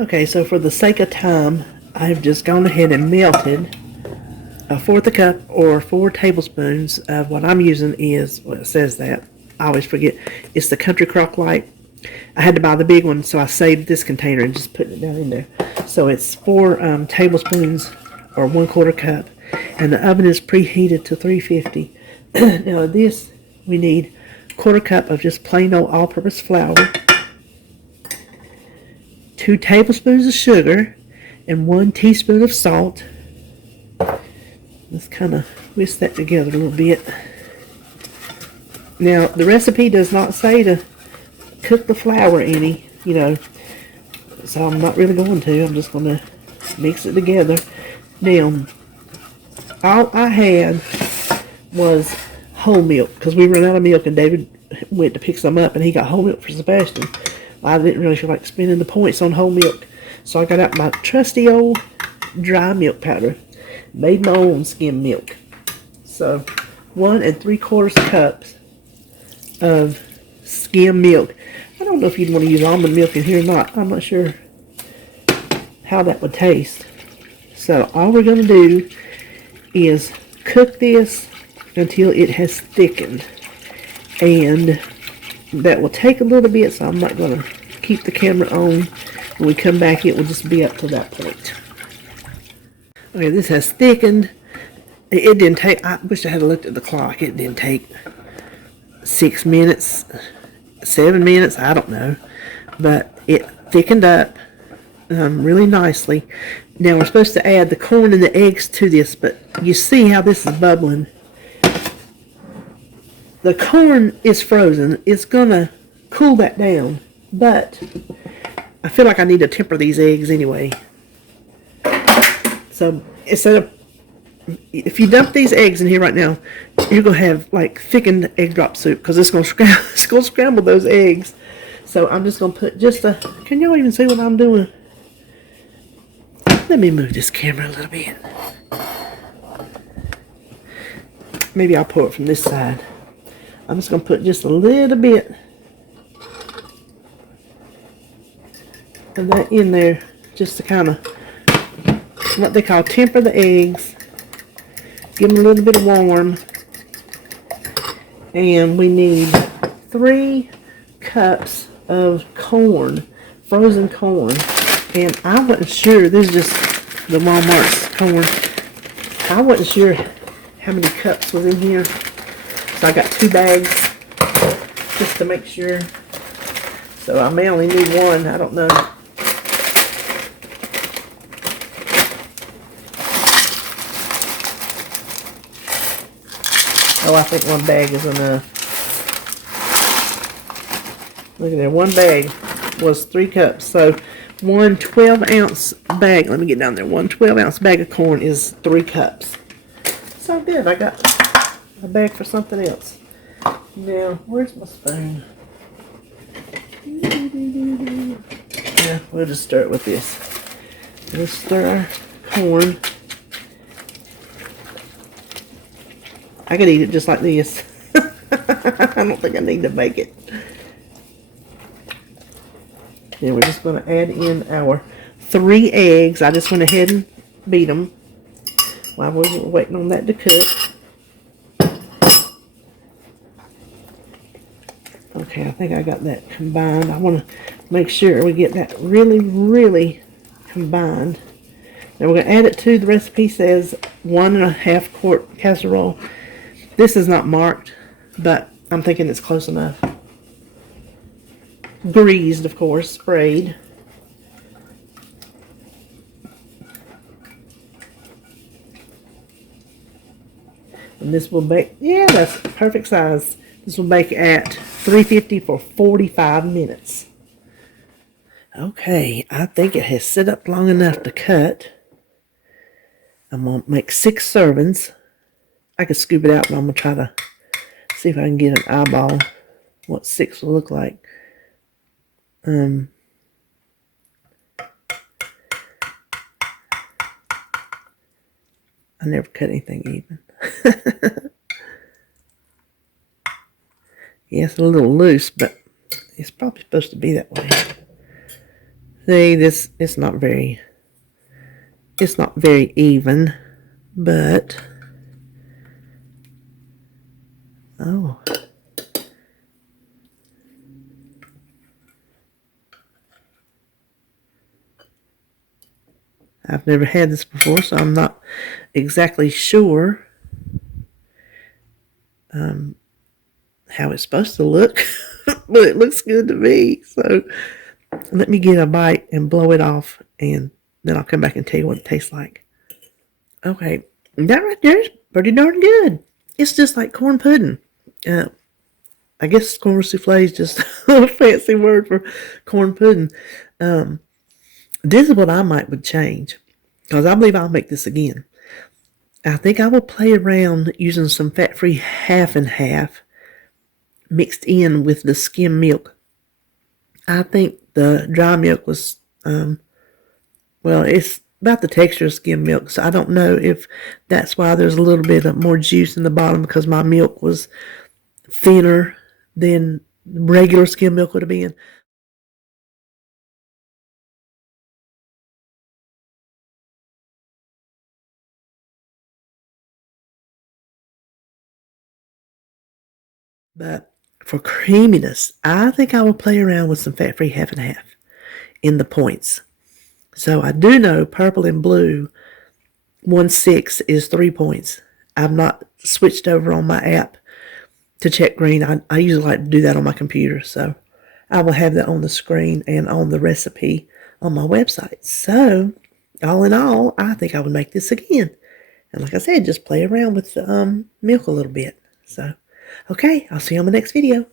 Okay, so for the sake of time, I've just gone ahead and melted a fourth a cup or 4 tablespoons of what I'm using is, well, it says that. I always forget. It's the Country Crock Light. I had to buy the big one, so I saved this container and just put it down in there. So it's 4 tablespoons or 1/4 cup, and the oven is preheated to 350. Now this, we need 1/4 cup of just plain old all-purpose flour, 2 tablespoons of sugar, and 1 teaspoon of salt. Let's kind of whisk that together a little bit. Now, the recipe does not say to cook the flour any, so I'm not really going to. I'm just going to mix it together. Now, all I had was whole milk, because we ran out of milk and David went to pick some up and he got whole milk for Sebastian. I didn't really feel like spending the points on whole milk, so I got out my trusty old dry milk powder. Made my own skim milk. So 1 3/4 cups of skim milk. I don't know if you'd want to use almond milk in here or not. I'm not sure how that would taste. So all we're going to do is cook this until it has thickened. And that will take a little bit, so I'm not going to keep the camera on. When we come back, it will just be up to that point. Okay, this has thickened. It didn't take, I wish I had looked at the clock. It didn't take 6 minutes, 7 minutes, I don't know. But it thickened up really nicely. Now we're supposed to add the corn and the eggs to this, but you see how this is bubbling. The corn is frozen. It's going to cool that down, but I feel like I need to temper these eggs anyway. So instead of, if you dump these eggs in here right now, you're going to have like thickened egg drop soup, because it's going to scramble those eggs. So I'm just going to put just a, can y'all even see what I'm doing? Let me move this camera a little bit. Maybe I'll pour it from this side. I'm just going to put just a little bit of that in there, just to kind of, what they call temper the eggs, give them a little bit of warm. And we need 3 cups of corn, frozen corn. And I wasn't sure, this is just the Walmart's corn. I wasn't sure how many cups was in here. So I got 2 bags just to make sure. So I may only need 1, I don't know. Oh, I think 1 bag is enough. Look at there, 1 bag was 3 cups. So 1 12-ounce bag, let me get down there, 1 12-ounce bag of corn is 3 cups. So good, I got a bag for something else. Now, where's my spoon? Yeah, we'll just stir it with this. We'll stir our corn. I could eat it just like this. I don't think I need to bake it. Then we're just going to add in our 3 eggs. I just went ahead and beat them while we were waiting on that to cook. Okay, I think I got that combined. I want to make sure we get that really, really combined. Now we're going to add it to, the recipe says 1 1/2 quart casserole. This is not marked, but I'm thinking it's close enough. Greased, of course, sprayed. And this will bake, yeah, that's perfect size. This will bake at 350 for 45 minutes. Okay, I think it has set up long enough to cut. I'm going to make 6 servings. I could scoop it out, but I'm going to try to see if I can get an eyeball what 6 will look like. I never cut anything even. Yeah, it's a little loose, but it's probably supposed to be that way. See, this, it's not very even, but, oh. I've never had this before, so I'm not exactly sure how it's supposed to look, but it looks good to me. So let me get a bite and blow it off, and then I'll come back and tell you what it tastes like. Okay, that right there is pretty darn good. It's just like corn pudding. I guess corn souffle is just a fancy word for corn pudding. This is what I would change, because I believe I'll make this again. I think I will play around using some fat-free half and half mixed in with the skim milk. I think the dry milk was, well, it's about the texture of skim milk, so I don't know if that's why there's a little bit of more juice in the bottom, because my milk was thinner than regular skim milk would have been. But for creaminess, I think I will play around with some fat-free half and half in the points. So I do know purple and blue, 1/6 is 3 points. I've not switched over on my app to check green. I usually like to do that on my computer. So I will have that on the screen and on the recipe on my website. So all in all, I think I would make this again. And like I said, just play around with the milk a little bit. So, okay, I'll see you on the next video.